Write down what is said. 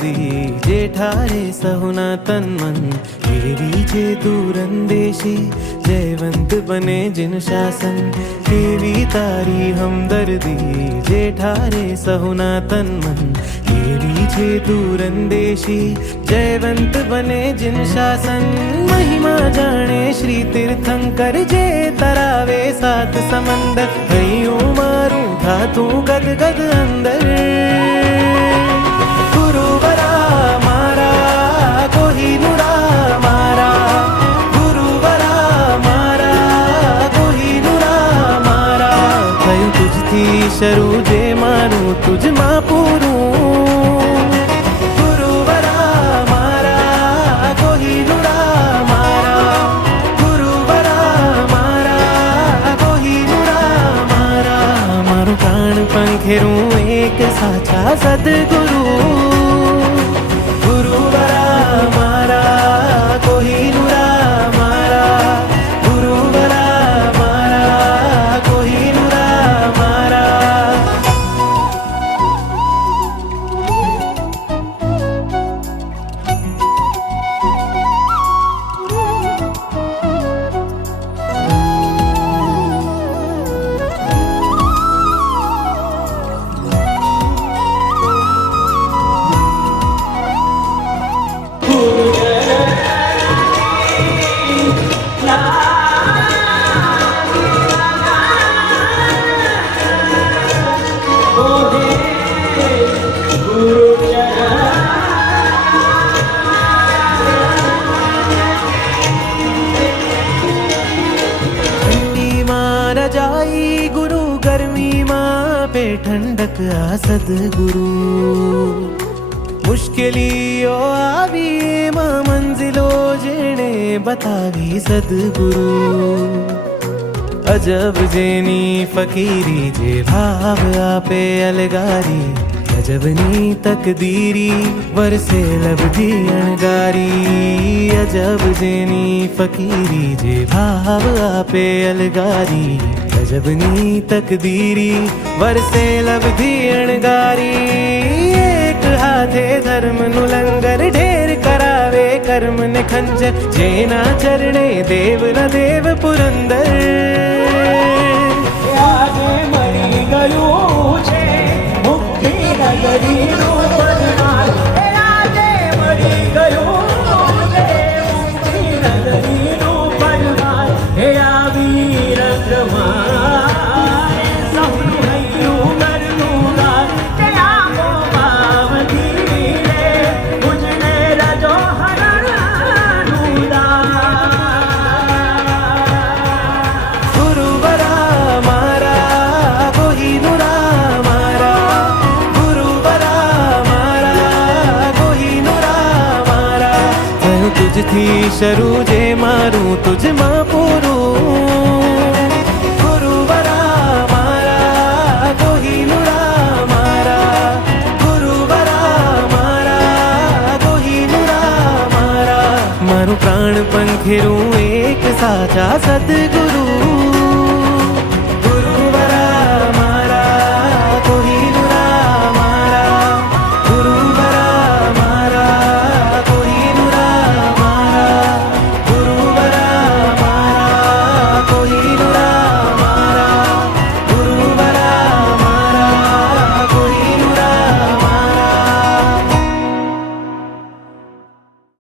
હમદર્દી જે ઠારે સહુના તન મન એવી છે દૂરંદેશી જયવંત બને જિન શાસન એવી તારી હમદર્દી જે ઠારે સહુના તન મન એવી છે દૂરંદેશી જયવંત બને જિન શાસન મહિમા જાણે શ્રી તીર્થંકર જે તરાવે સાત સમંદર હૈયું મારું થાતું ગદ ગદ અંદર ગુરુવરા મારા કોહિનુરા મારા ગુરુવરા મારા કોહિનુરા મારા થયું તુજથી શરૂ જે મારું તુજમાં પૂરું ગુરુવરા મારા કોહિનુરા મારા ગુરુવરા મારા કોહિનુરા મારા મારું પ્રાણ પંખેરું એક સાચા સદગુરુ ગુરુવરા મારા કોહિનુરા મારા ગુરુવરા મારા કોહિનુરા મારા रजाई गुरु गर्मी माँ पे ठंडक आ सदगुरु मुश्किलियों आवी माँ मंजिलो जेने बतावी सदगुरु अजब जेनी फकीरी जे भाव आपे अलगारी अजबनी तकदीरी वरसे लबधी अणगारी अजब जेनी फकीरी जे भाव आपे अलगारी अजबनी तकदीरी वरसे लबधी अणगारी एक हाथे धर्मनु लंगर ढेर करावे कर्म ने खंजर जेना चरणे देव न देव पुरंदर આજે મળી ગયું છે મુક્તિ નગરીનું પરમાર આજે મળી ગયું છે મુક્તિ નગરીનું પરમાર હે આ વીર પ્રમાર સૌનું હૈયું ઘરનું ગાર તે આખો પાવતી રે મુજને રજો હરણનું દાર ગુરુવરા મારા કોહિનુરા મારા ગુરુવરા મારા કોહિનુરા મારા થયું તુજથી શરૂ જે મારું તુજમાં પૂરું ગુરુવરા મારા કોહિનુરા મારા ગુરુવરા મારા કોહિનુરા મારા મારું પ્રાણ પંખેરું એક સાચા સદગુરુ